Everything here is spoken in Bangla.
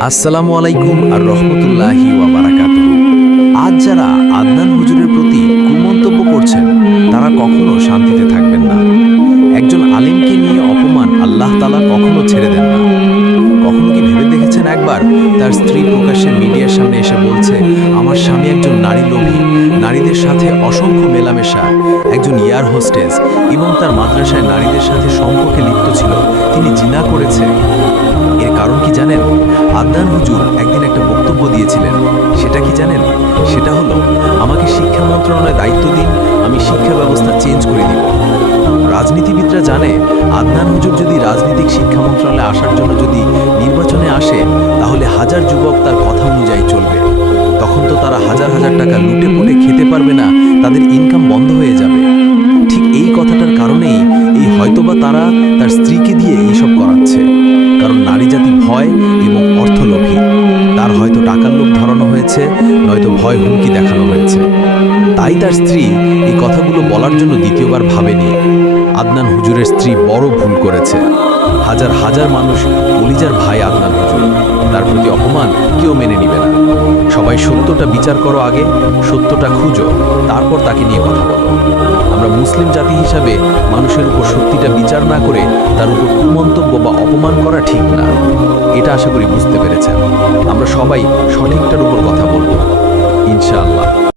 আসসালামু আলাইকুম আর রহমতুল্লাহি ওয়া বারাকাতুহু। আজ যারা আদনান হুজুরের প্রতি কুমন্তব্য করছেন তারা কখনো শান্তিতে থাকবেন না। একজন আলিমকে নিয়ে অপমান আল্লাহ তাআলা কখনো ছেড়ে দেন না। কখনো কি ভেবে দেখেছেন একবার তার স্ত্রী প্রকাশ্যে মিডিয়ার সামনে এসে বলছে, আমার স্বামী একজন নারী লোভী, নারীদের সাথে অসংখ্য মেলামেশা, একজন এয়ার হোস্টেস এবং তার মাদ্রাসায় নারীদের সাথে সম্পর্কে লিপ্ত ছিল, তিনি জিনা করেছে। এর কারণ কি জানেন? আদনান হুজুর একদিন একটা বক্তব্য দিয়েছিলেন। সেটা কি জানেন? সেটা হলো, আমাকে শিক্ষা মন্ত্রণালয়ে দায়িত্ব দিন, আমি শিক্ষা ব্যবস্থা চেঞ্জ করে দিব। রাজনীতিবিদরা জানে আদনান হুজুর যদি রাজনৈতিক শিক্ষা মন্ত্রণালয়ে আসার জন্য যদি নির্বাচনে আসে, তাহলে হাজার যুবক তার কথা অনুযায়ী চলবে। তখন তো তারা হাজার হাজার টাকা লুটে পুটে খেতে পারবে না, তাদের ইনকাম বন্ধ হয়ে যাবে। ঠিক এই কথাটার কারণেই হয়তোবা তারা তার স্ত্রীকে দিয়ে এইসব করাচ্ছে। কারণ নারী জাতি ভয় এবং অর্থলোভী। তার হয়তো টাকার লোভ ধরানো হয়েছে, নয়তো ভয় হুমকি দেখানো হয়েছে। তাই তার স্ত্রী এই কথাগুলো বলার জন্য দ্বিতীয়বার ভাবেনি। আদনান হুজুরের স্ত্রী বড় ভুল করেছে। হাজার হাজার মানুষ কলিজার ভাই আদনান হুজুর, তার প্রতি অপমান কেউ মেনে নিবে না। সবাই সত্যটা বিচার করো, আগে সত্যটা খুঁজো, তারপর তাকে নিয়ে কথা বলো। আমরা মুসলিম জাতি হিসাবে মানুষের উপর সত্যিটা বিচার না করে তার উপর কুমন্তব্য বা অপমান করা ঠিক না। এটা আশা করি বুঝতে পেরেছেন। আমরা সবাই সঠিকটার উপর কথা বলবো, ইনশাআল্লাহ।